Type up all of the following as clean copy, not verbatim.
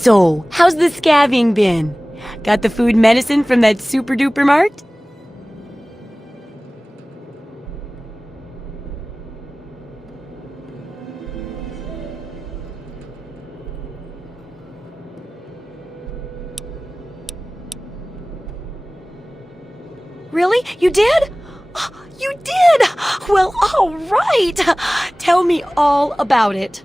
So, how's the scabbing been? Got the food medicine from that super duper mart? Really? You did? You did! Well, all right! Tell me all about it.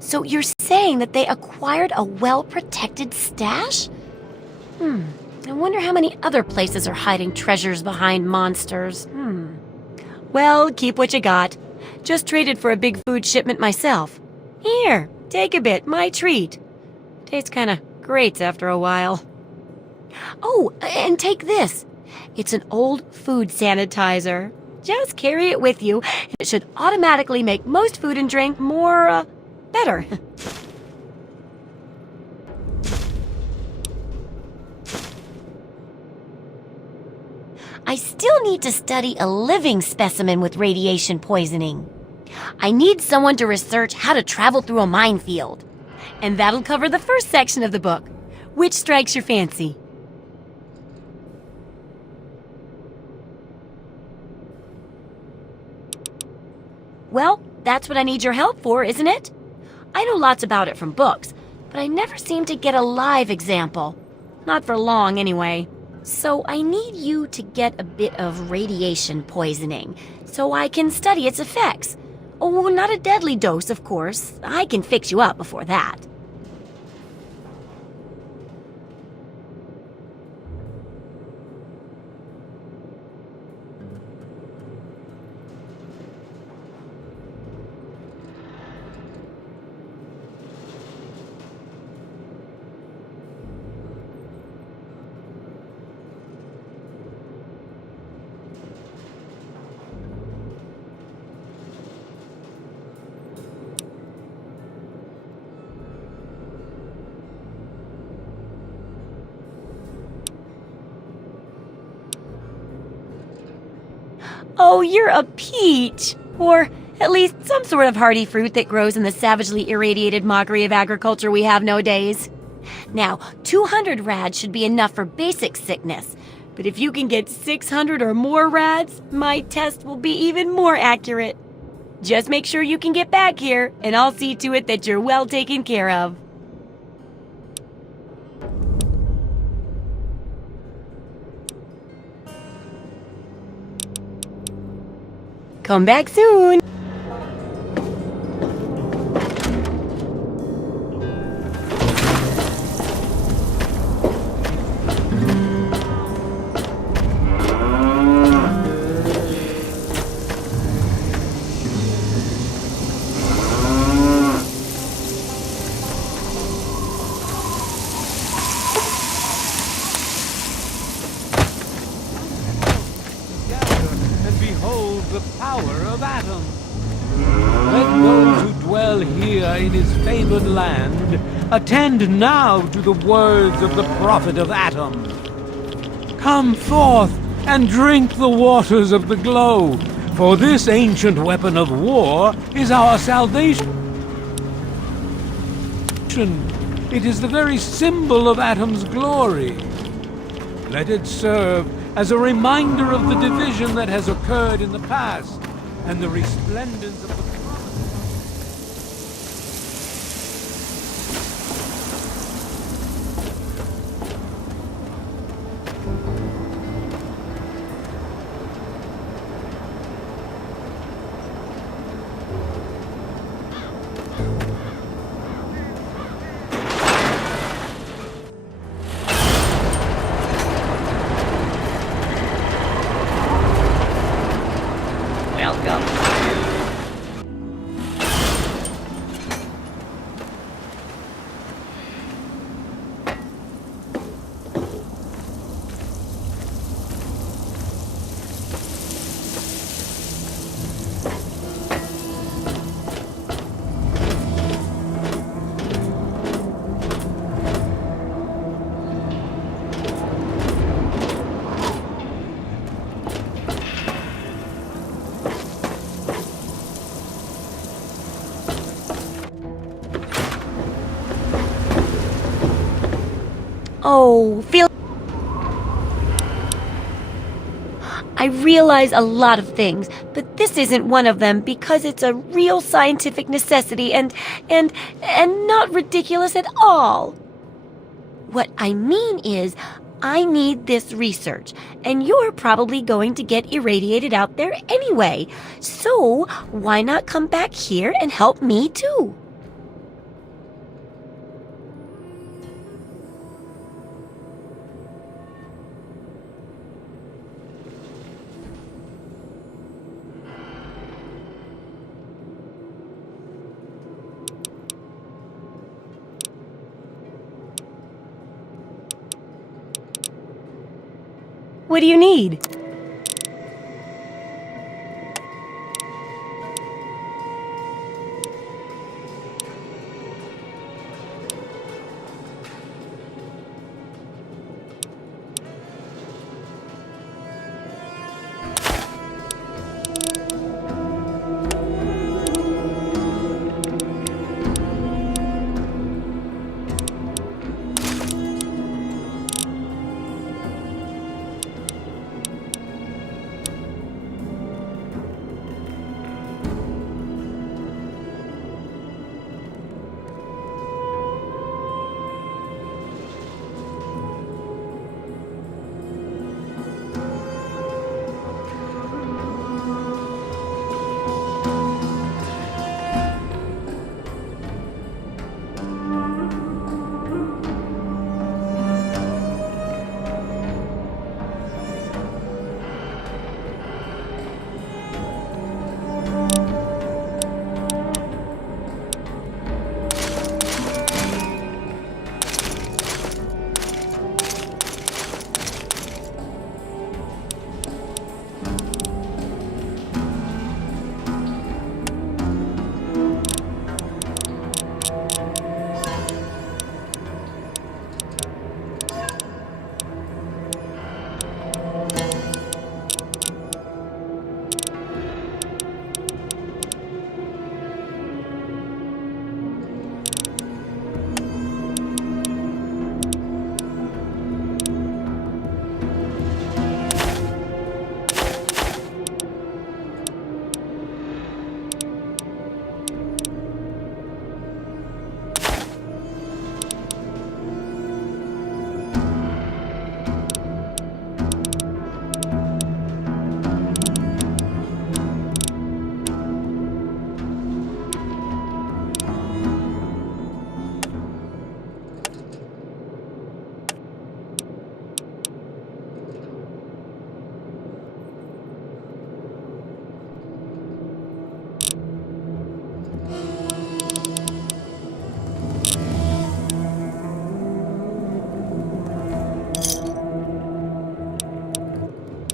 So you're saying that they acquired a well-protected stash? I wonder how many other places are hiding treasures behind monsters. Well, keep what you got. Just traded for a big food shipment myself. Here, take a bit, my treat. Tastes kinda great after a while. Oh, and take this. It's an old food sanitizer. Just carry it with you, and it should automatically make most food and drink more, better. I still need to study a living specimen with radiation poisoning. I need someone to research how to travel through a minefield. And that'll cover the first section of the book. Which strikes your fancy? Well, that's what I need your help for, isn't it? I know lots about it from books, but I never seem to get a live example. Not for long, anyway. So I need you to get a bit of radiation poisoning, so I can study its effects. Oh, not a deadly dose, of course. I can fix you up before that. Oh, you're a peach! Or at least some sort of hardy fruit that grows in the savagely irradiated mockery of agriculture we have nowadays. Now, 200 rads should be enough for basic sickness, but if you can get 600 or more rads, my test will be even more accurate. Just make sure you can get back here, and I'll see to it that you're well taken care of. Come back soon! The power of Atom. Let those who dwell here in his favored land attend now to the words of the prophet of Atom. Come forth and drink the waters of the glow, for this ancient weapon of war is our salvation. It is the very symbol of Atom's glory. Let it serve as a reminder of the division that has occurred in the past, and the resplendence of the Oh, I realize a lot of things, but this isn't one of them because it's a real scientific necessity and not ridiculous at all. What I mean is, I need this research, and you're probably going to get irradiated out there anyway. So, why not come back here and help me too? What do you need?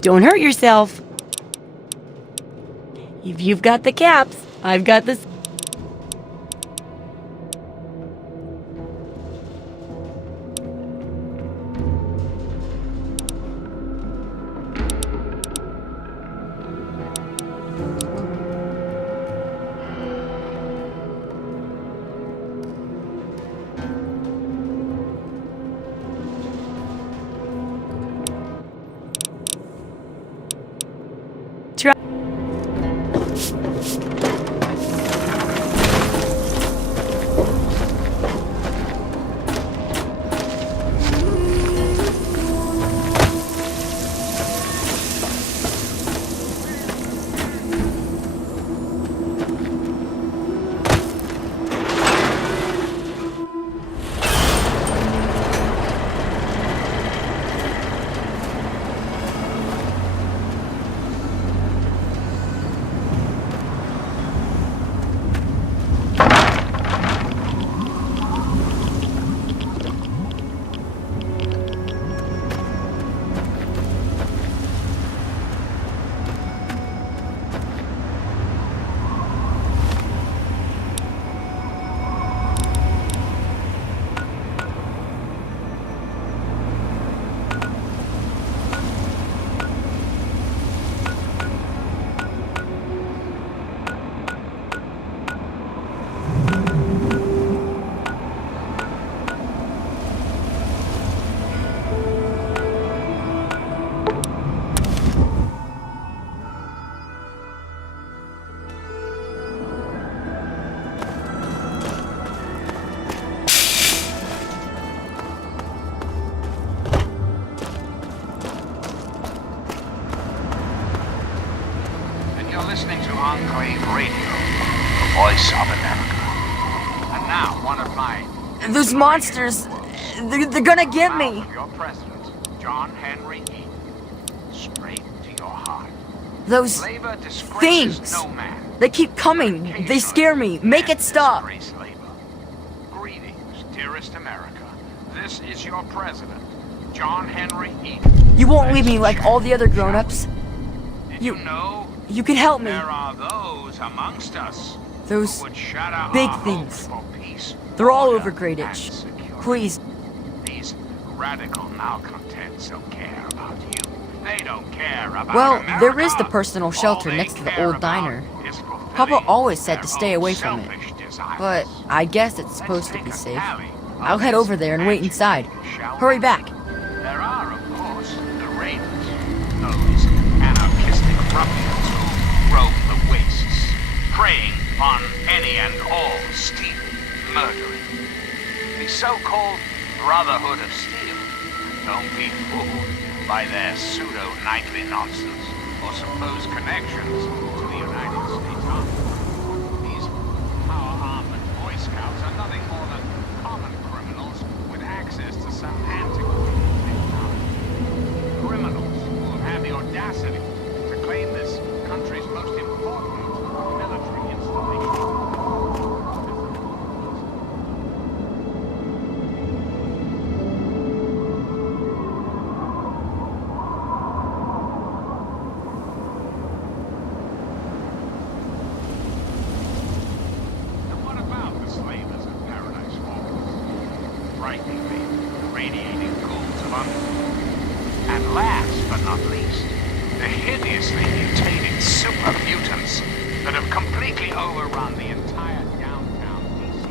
Don't hurt yourself. If you've got the caps, I've got the... Enclave Radio, the voice of America. And now, one of my... Those monsters, they're gonna get me. Of your president, John Henry Eaton. Straight to your heart. Those Labor disgraces things. no man. They keep coming. They scare me. Make it stop. Disgrace labor. Greetings, dearest America. This is your president, John Henry Eaton. You won't leave me like all the other grown-ups. Did you know You can help me. there are those amongst us Those who would shatter big our things. hopes for peace, They're all order, over Great and Itch. security. Please. These radical malcontents don't care about you. They don't care about Well, America. there is the personal shelter All they next to the care old about diner. is fulfilling Papa always said their to stay own away from it. selfish desires. But I guess it's supposed to Let's be take a safe. tally of I'll head this over there and wait action, inside. shall Hurry we? back. There are, of course, the raiders. Those anarchistic ruffians who roam the wastes, preying on any and all stealing, murdering. The so-called Brotherhood of Steel. Don't be fooled by their pseudo-knightly nonsense or supposed connections to the United States Army. These power-armored Boy Scouts are nothing more than common criminals with access to some antiquated technology. Criminals who have had the audacity to claim this country's most important military installation. And what about the slavers of Paradise Falls? Frighteningly radiating ghouls of underworld. And last but not least, the hideously mutated super mutants that have completely overrun the entire downtown DC.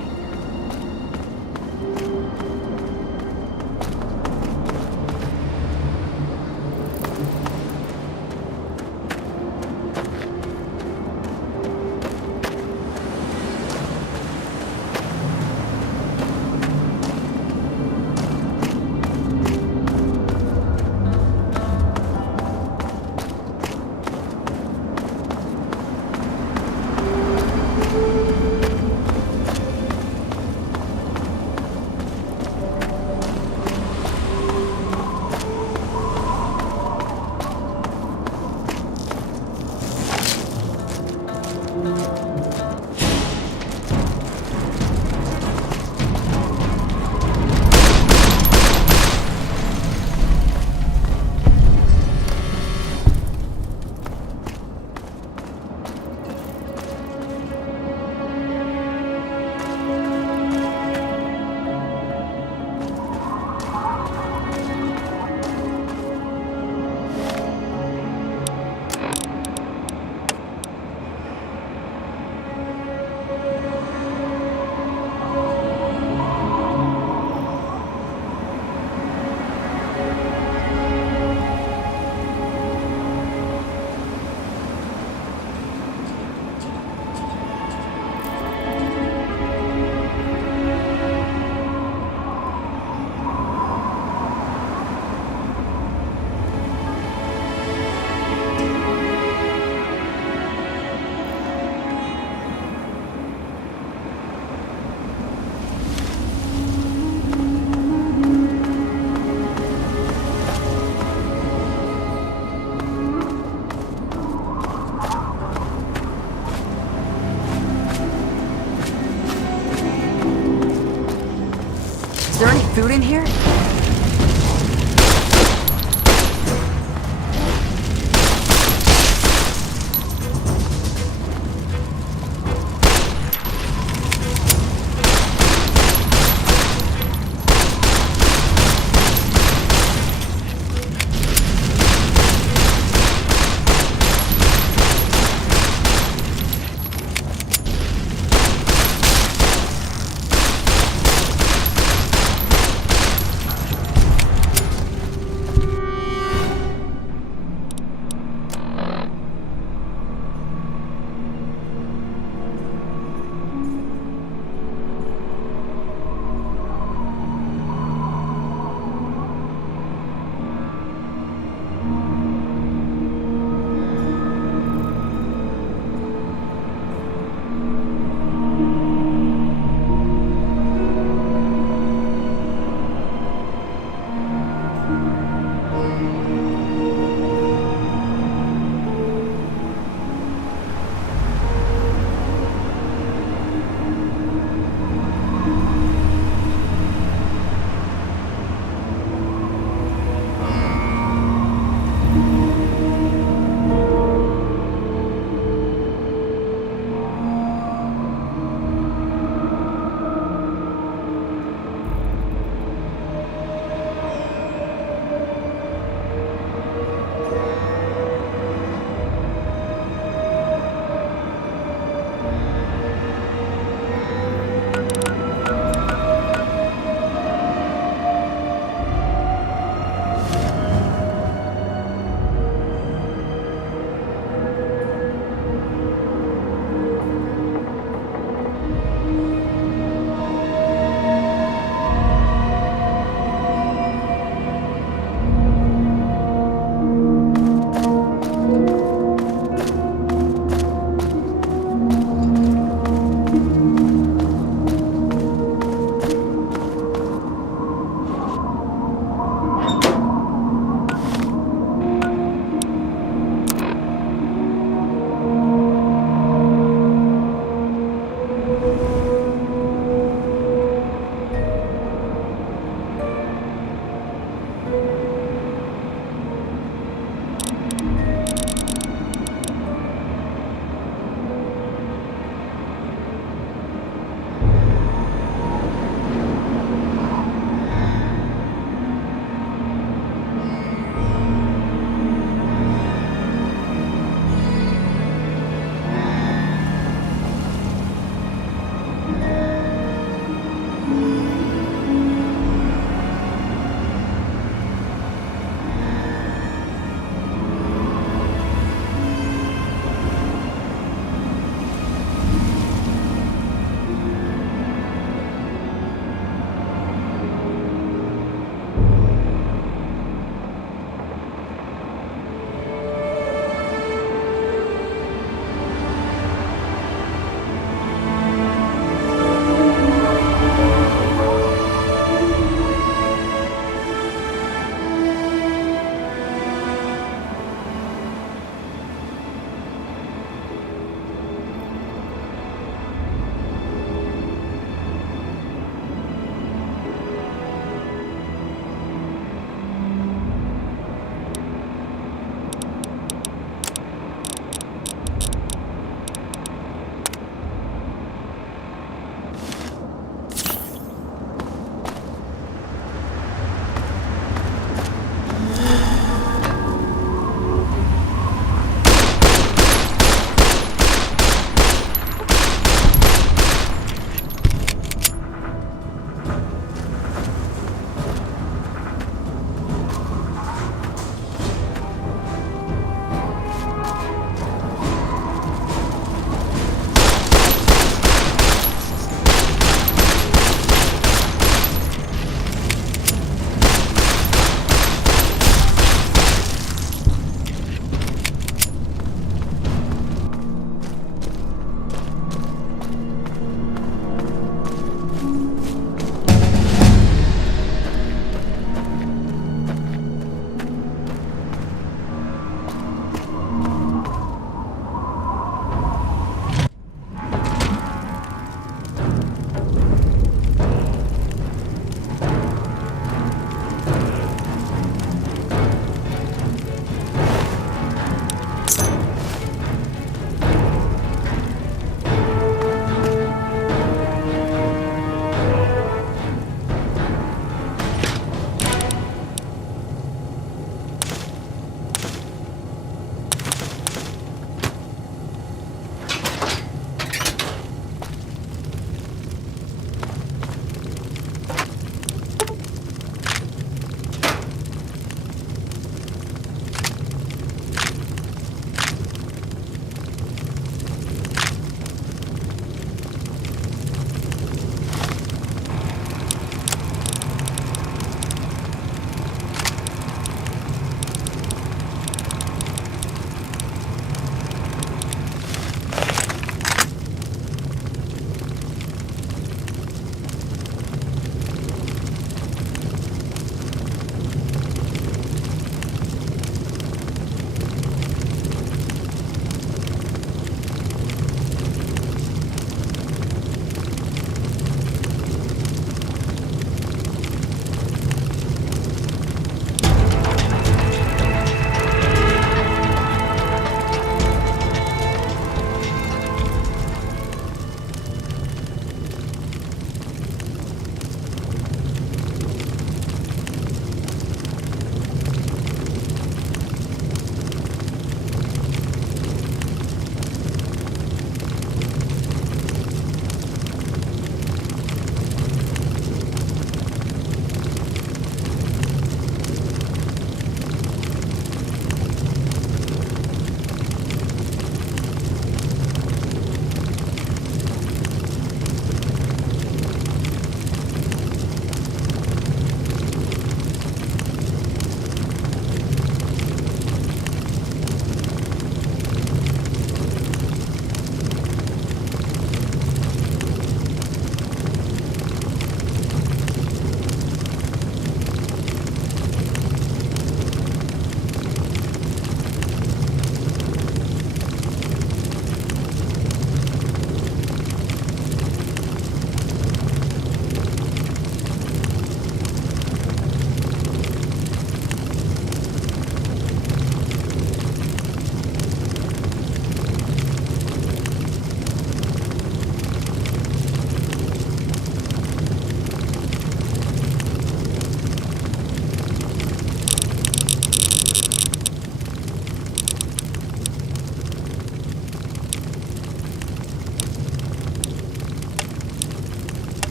Is there any food in here?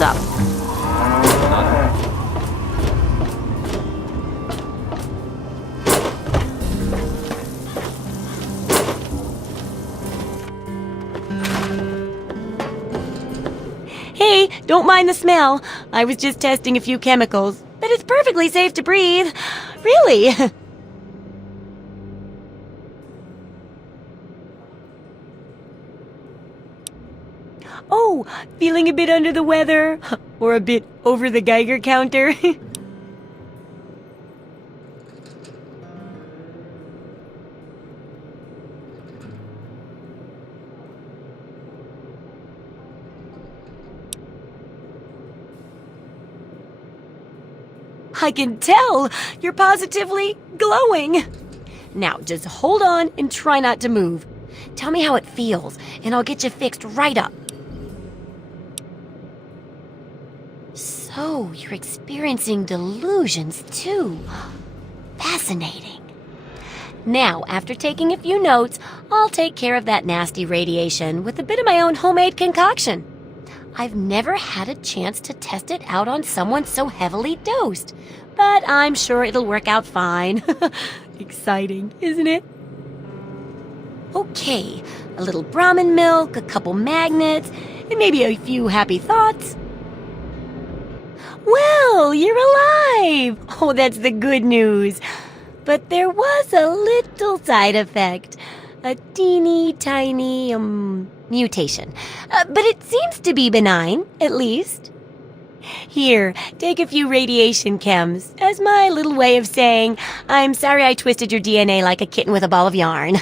Sup? Hey, don't mind the smell. I was just testing a few chemicals, but it's perfectly safe to breathe. Really? Oh, feeling a bit under the weather? Or a bit over the Geiger counter? I can tell! You're positively glowing! Now, just hold on and try not to move. Tell me how it feels, and I'll get you fixed right up. So, you're experiencing delusions, too. Fascinating. Now, after taking a few notes, I'll take care of that nasty radiation with a bit of my own homemade concoction. I've never had a chance to test it out on someone so heavily dosed, but I'm sure it'll work out fine. Exciting, isn't it? Okay, a little Brahmin milk, a couple magnets, and maybe a few happy thoughts. Well, you're alive! Oh, that's the good news. But there was a little side effect. A teeny tiny, mutation. But it seems to be benign, at least. Here, take a few radiation chems as my little way of saying, I'm sorry I twisted your DNA like a kitten with a ball of yarn.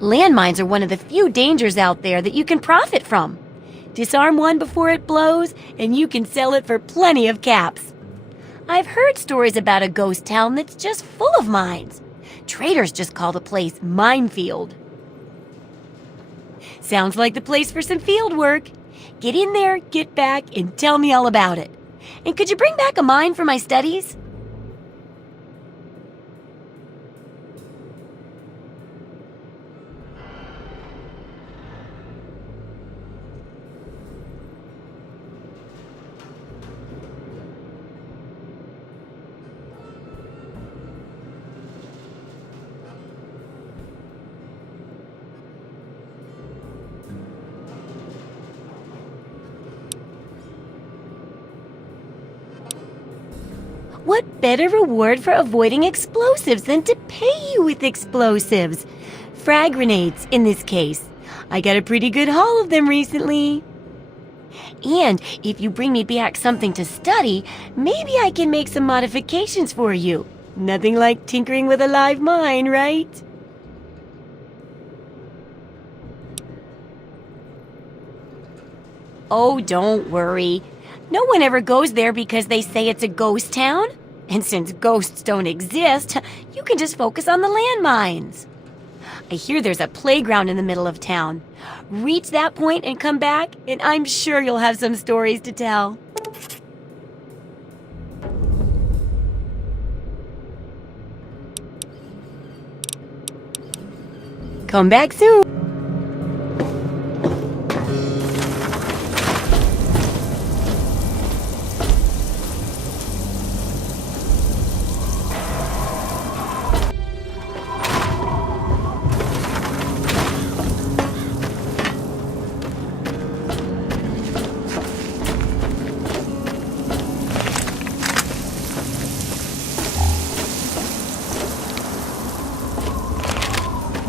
Landmines are one of the few dangers out there that you can profit from. Disarm one before it blows, and you can sell it for plenty of caps. I've heard stories about a ghost town that's just full of mines. Traders just call the place Minefield. Sounds like the place for some field work. Get in there, get back, and tell me all about it. And could you bring back a mine for my studies? What better reward for avoiding explosives than to pay you with explosives? Frag grenades, in this case. I got a pretty good haul of them recently. And if you bring me back something to study, maybe I can make some modifications for you. Nothing like tinkering with a live mine, right? Oh, don't worry. No one ever goes there because they say it's a ghost town. And since ghosts don't exist, you can just focus on the landmines. I hear there's a playground in the middle of town. Reach that point and come back, and I'm sure you'll have some stories to tell. Come back soon.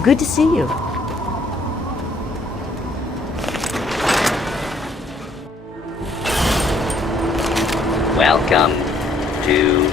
Good to see you. Welcome to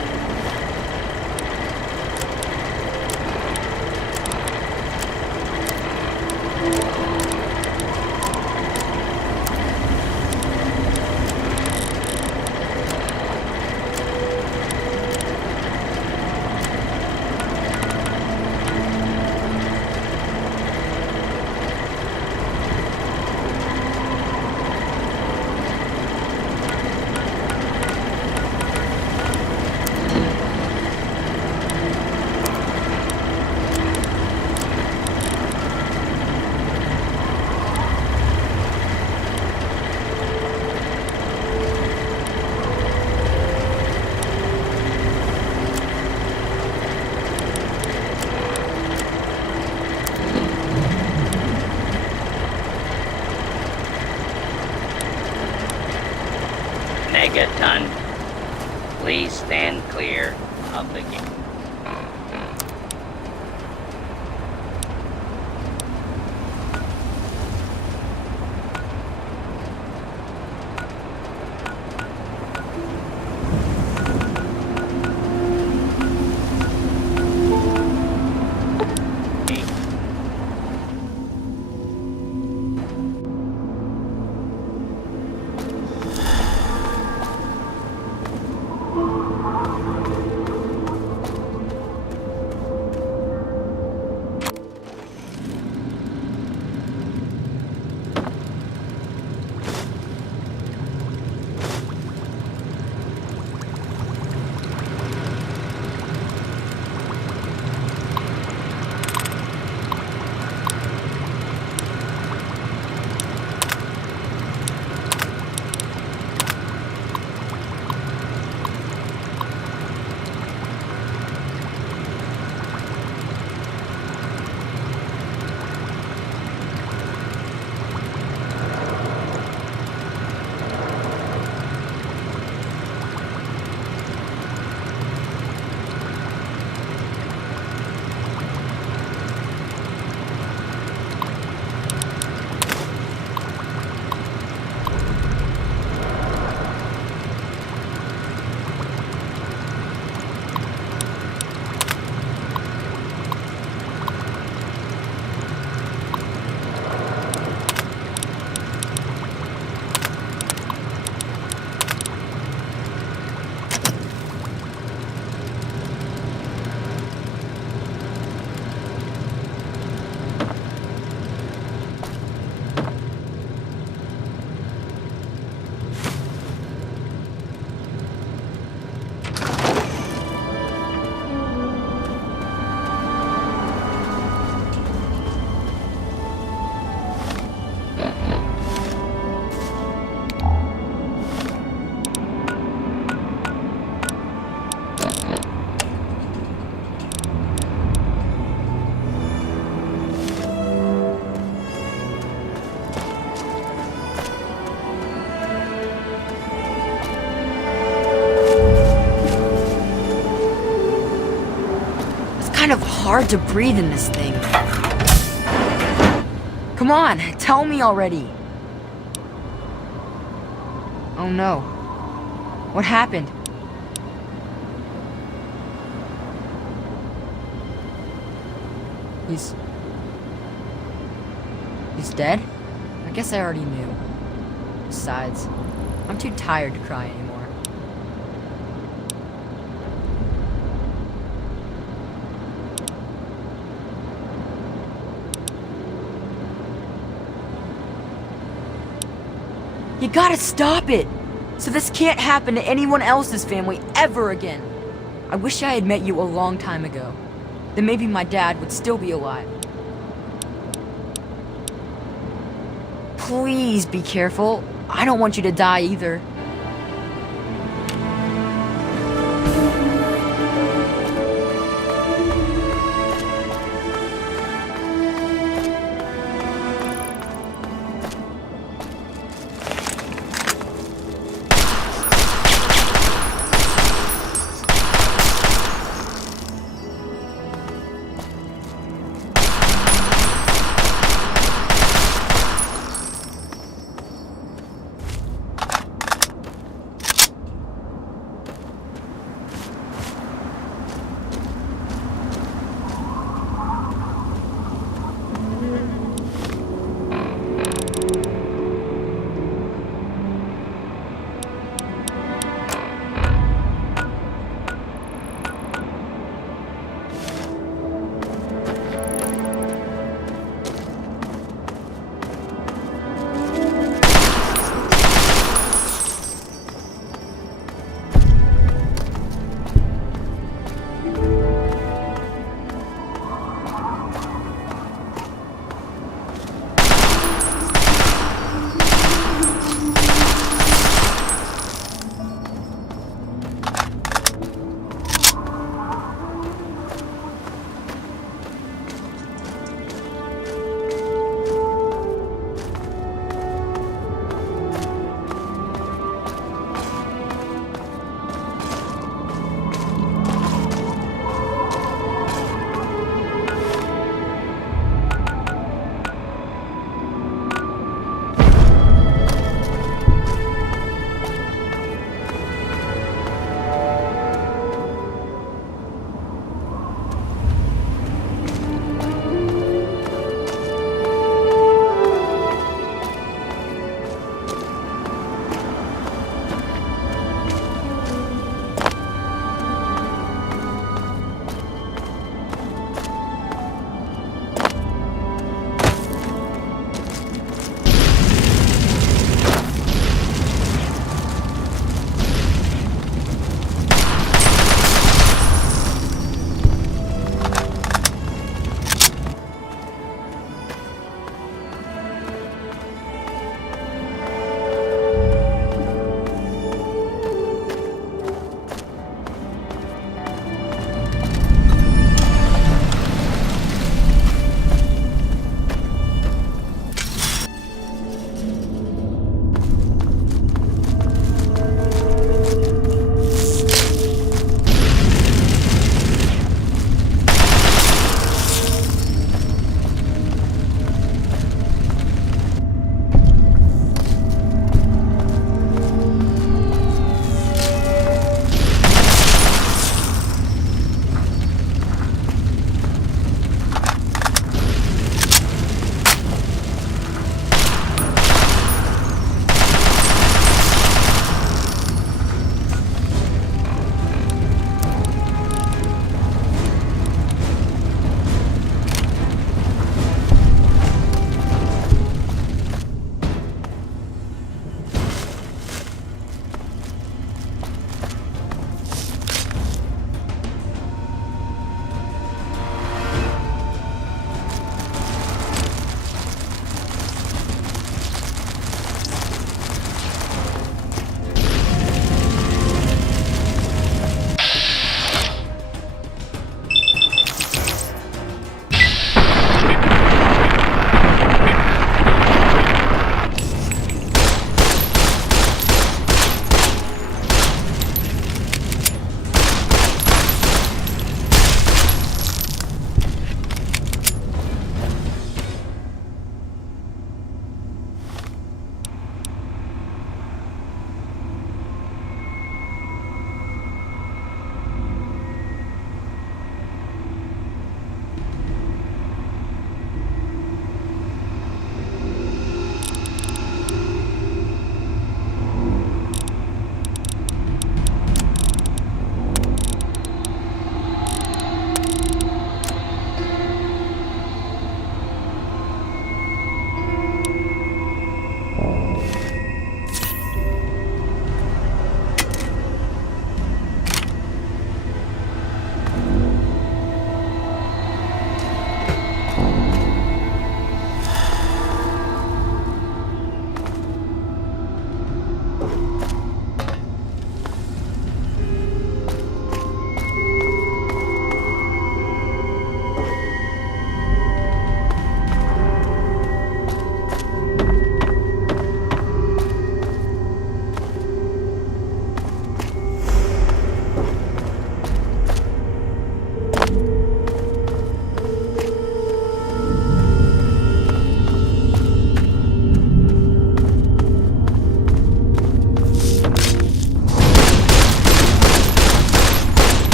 Megaton. Please stand clear of the gate. kind of hard to breathe in this thing. Come on, tell me already. Oh no. What happened? He's dead? I guess I already knew. Besides, I'm too tired to cry anymore. You gotta stop it! So this can't happen to anyone else's family ever again. I wish I had met you a long time ago. Then maybe my dad would still be alive. Please be careful. I don't want you to die either.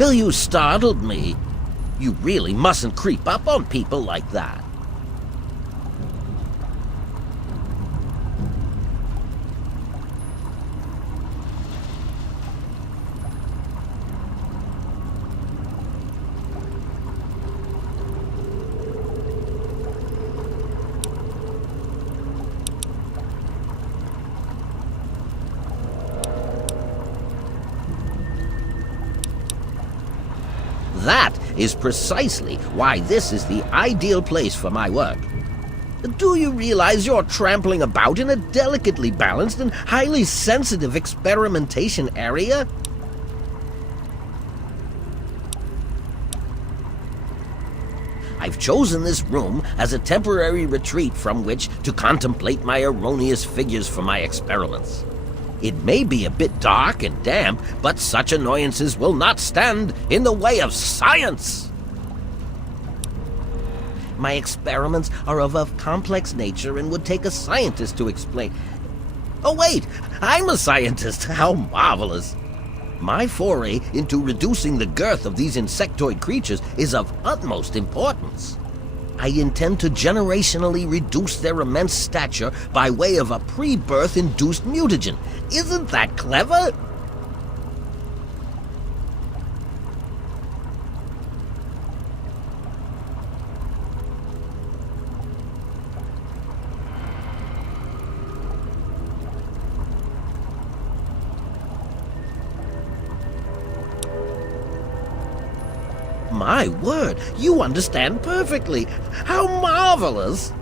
You startled me. You really mustn't creep up on people like that. That is precisely why this is the ideal place for my work. Do you realize you're trampling about in a delicately balanced and highly sensitive experimentation area? I've chosen this room as a temporary retreat from which to contemplate my erroneous figures for my experiments. It may be a bit dark and damp, but such annoyances will not stand in the way of science. My experiments are of a complex nature and would take a scientist to explain. Oh wait, I'm a scientist. How marvelous. My foray into reducing the girth of these insectoid creatures is of utmost importance. I intend to generationally reduce their immense stature by way of a pre-birth induced mutagen. Isn't that clever? My word, you understand perfectly. How marvelous!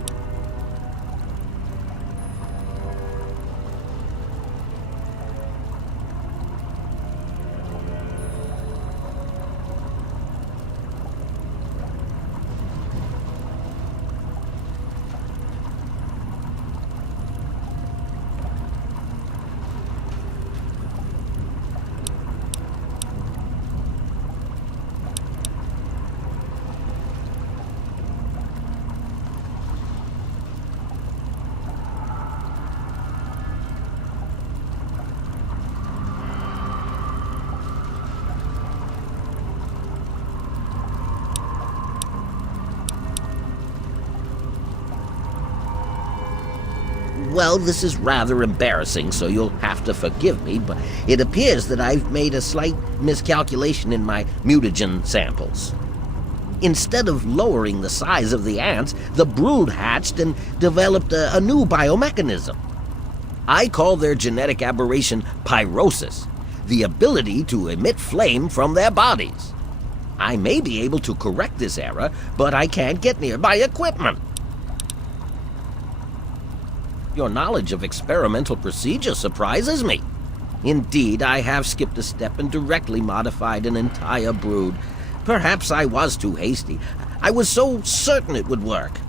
Well, this is rather embarrassing, so you'll have to forgive me, but it appears that I've made a slight miscalculation in my mutagen samples. Instead of lowering the size of the ants, the brood hatched and developed a new biomechanism. I call their genetic aberration pyrosis, the ability to emit flame from their bodies. I may be able to correct this error, but I can't get near my equipment. Your knowledge of experimental procedure surprises me. Indeed, I have skipped a step and directly modified an entire brood. Perhaps I was too hasty. I was so certain it would work.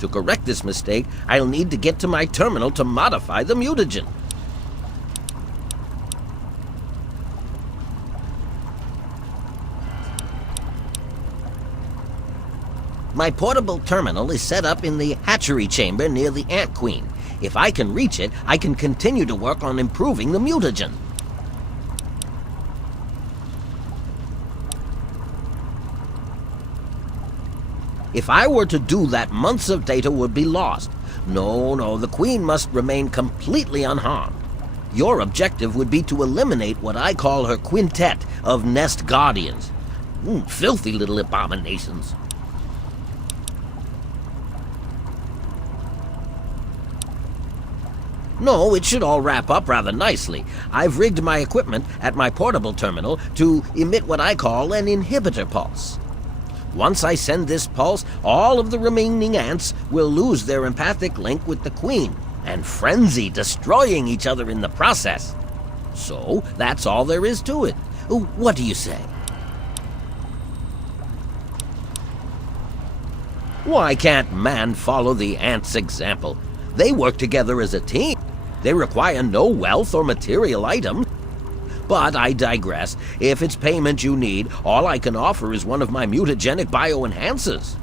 To correct this mistake, I'll need to get to my terminal to modify the mutagen. My portable terminal is set up in the hatchery chamber near the Ant Queen. If I can reach it, I can continue to work on improving the mutagen. If I were to do that, months of data would be lost. No, the Queen must remain completely unharmed. Your objective would be to eliminate what I call her quintet of nest guardians. Filthy little abominations. No, it should all wrap up rather nicely. I've rigged my equipment at my portable terminal to emit what I call an inhibitor pulse. Once I send this pulse, all of the remaining ants will lose their empathic link with the Queen and frenzy, destroying each other in the process. So, that's all there is to it. What do you say? Why can't man follow the ants' example? They work together as a team. They require no wealth or material items. But I digress. If it's payment you need, all I can offer is one of my mutagenic bioenhancers.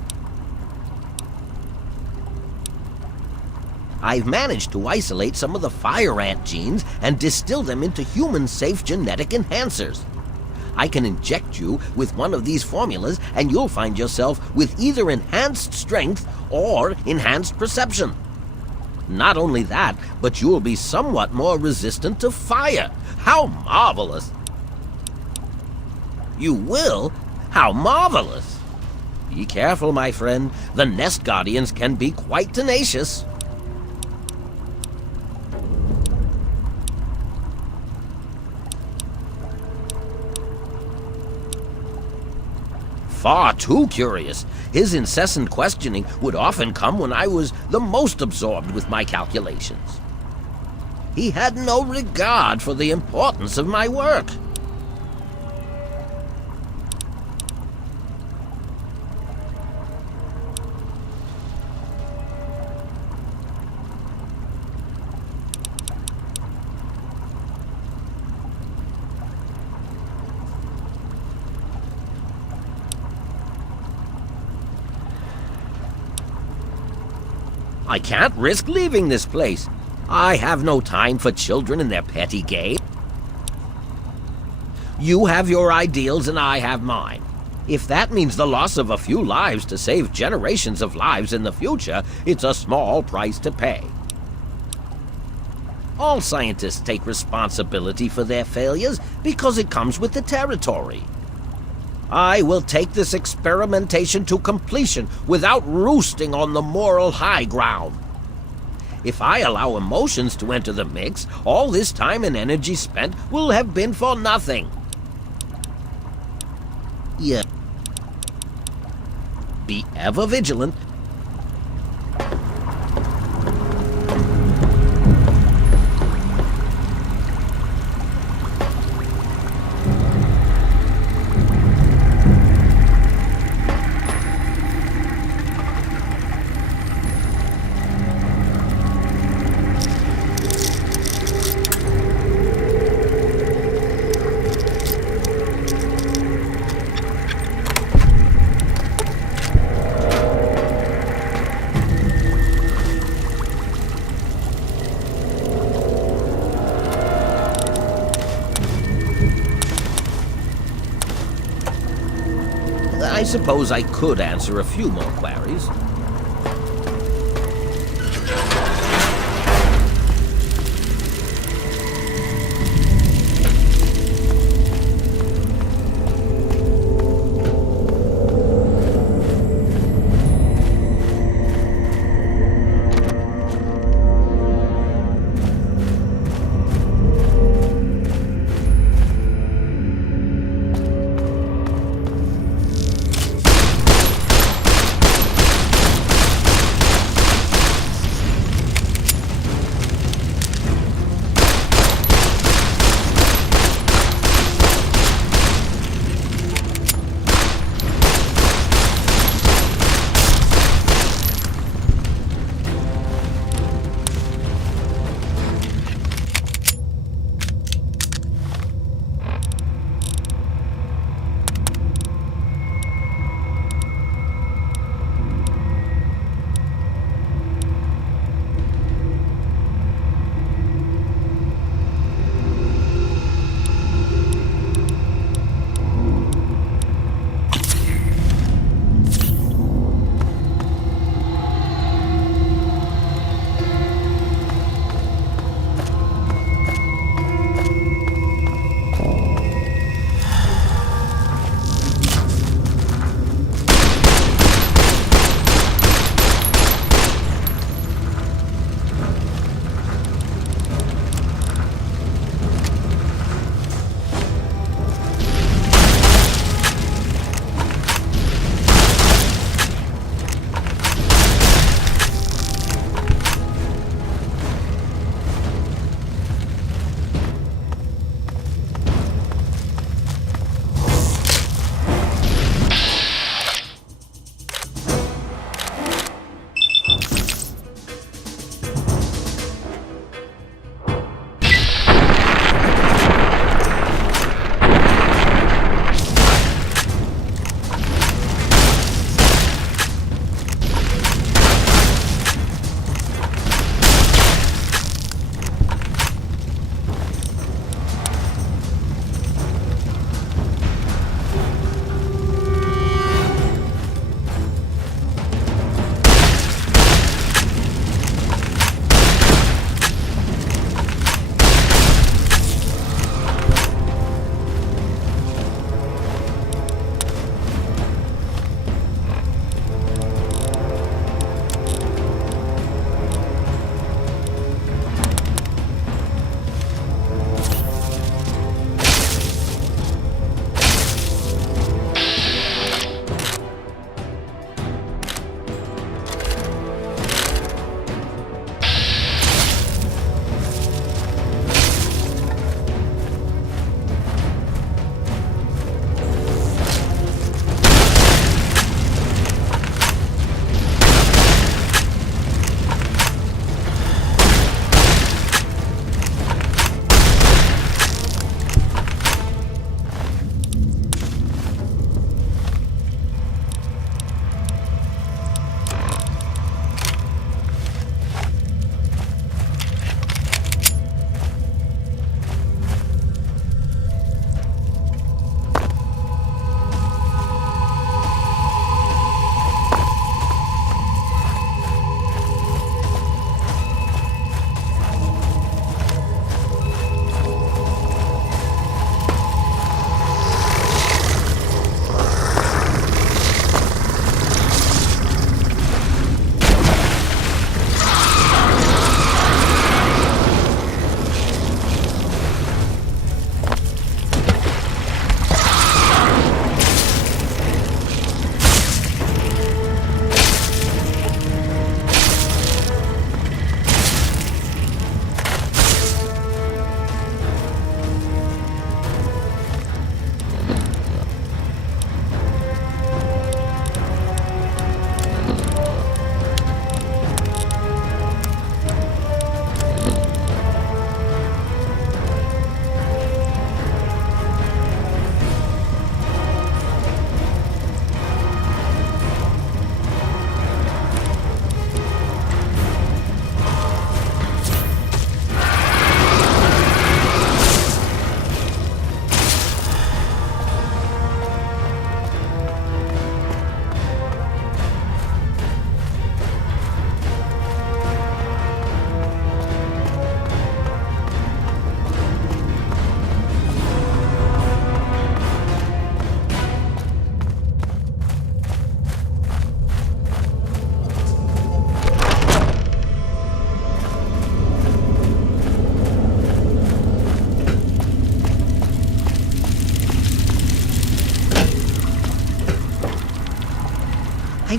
I've managed to isolate some of the fire ant genes and distill them into human-safe genetic enhancers. I can inject you with one of these formulas, and you'll find yourself with either enhanced strength or enhanced perception. Not only that, but you'll be somewhat more resistant to fire. How marvelous! You will? How marvelous! Be careful, my friend. The Nest Guardians can be quite tenacious. Far too curious. His incessant questioning would often come when I was the most absorbed with my calculations. He had no regard for the importance of my work. I can't risk leaving this place. I have no time for children and their petty game. You have your ideals and I have mine. If that means the loss of a few lives to save generations of lives in the future, it's a small price to pay. All scientists take responsibility for their failures because it comes with the territory. I will take this experimentation to completion without roosting on the moral high ground. If I allow emotions to enter the mix, all this time and energy spent will have been for nothing. Yeah. Be ever vigilant. I suppose I could answer a few more queries.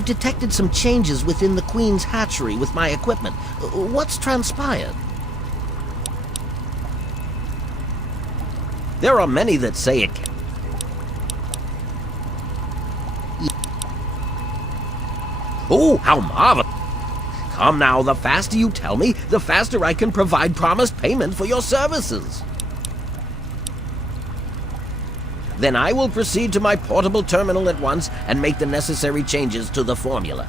detected some changes within the Queen's hatchery with my equipment. What's transpired? There are many that say it can. Oh, how marvelous! Come now, the faster you tell me, the faster I can provide promised payment for your services. Then I will proceed to my portable terminal at once and make the necessary changes to the formula.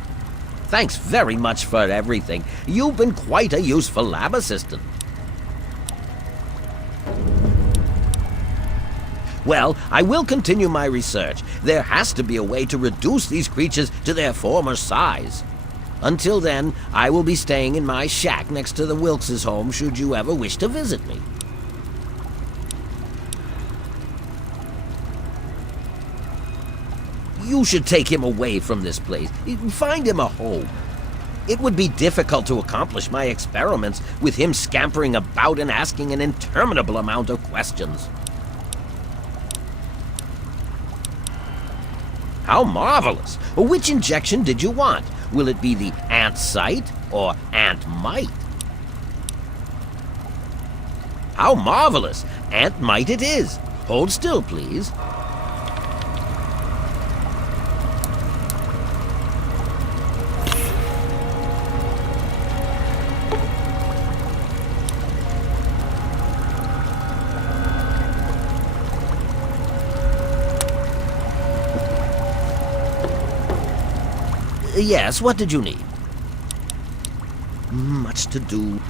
Thanks very much for everything. You've been quite a useful lab assistant. Well, I will continue my research. There has to be a way to reduce these creatures to their former size. Until then, I will be staying in my shack next to the Wilkes' home should you ever wish to visit me. You should take him away from this place. Find him a home. It would be difficult to accomplish my experiments with him scampering about and asking an interminable amount of questions. How marvelous! Which injection did you want? Will it be the ant sight or ant mite? How marvelous! Ant mite it is. Hold still, please. Yes, what did you need? Much to do.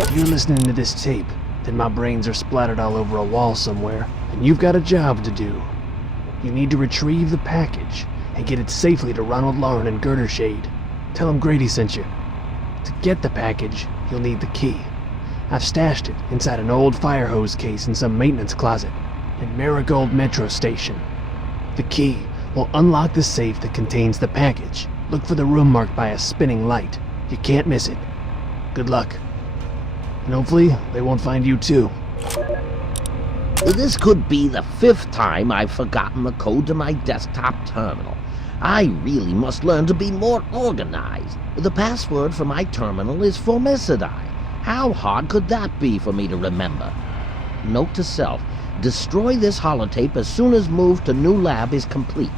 If you're listening to this tape, then my brains are splattered all over a wall somewhere, and you've got a job to do. You need to retrieve the package and get it safely to Ronald Lauren in Girdershade. Tell him Grady sent you. To get the package, you'll need the key. I've stashed it inside an old fire hose case in some maintenance closet in Marigold Metro Station. The key will unlock the safe that contains the package. Look for the room marked by a spinning light. You can't miss it. Good luck. And hopefully, they won't find you too. This could be the 5th time I've forgotten the code to my desktop terminal. I really must learn to be more organized. The password for my terminal is Formicidae. How hard could that be for me to remember? Note to self, destroy this holotape as soon as move to new lab is complete.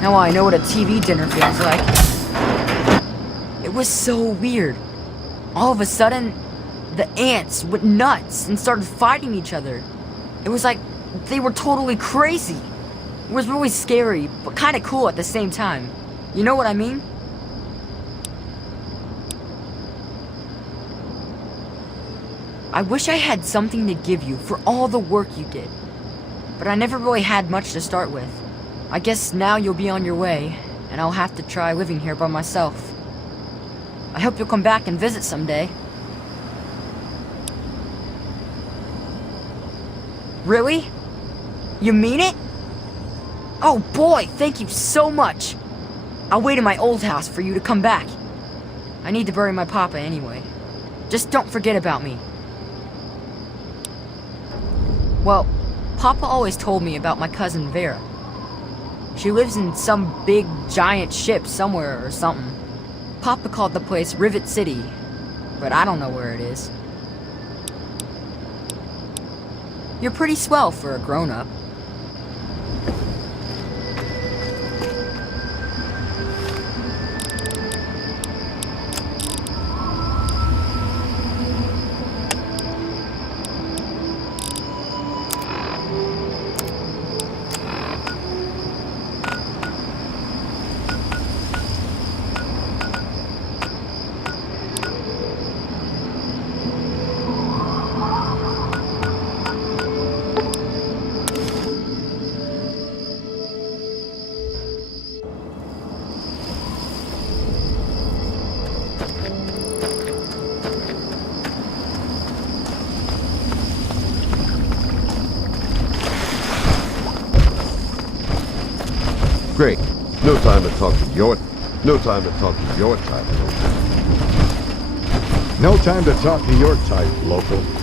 Now I know what a TV dinner feels like. It was so weird. All of a sudden, the ants went nuts and started fighting each other. It was like they were totally crazy. It was really scary, but kind of cool at the same time. You know what I mean? I wish I had something to give you for all the work you did. But I never really had much to start with. I guess now you'll be on your way, and I'll have to try living here by myself. I hope you'll come back and visit someday. Really? You mean it? Oh boy, thank you so much. I'll wait in my old house for you to come back. I need to bury my papa anyway. Just don't forget about me. Well, Papa always told me about my cousin Vera. She lives in some big giant ship somewhere or something. Papa called the place Rivet City, but I don't know where it is. You're pretty swell for a grown-up. Great. No time to talk to your type. No time to talk to your type, local.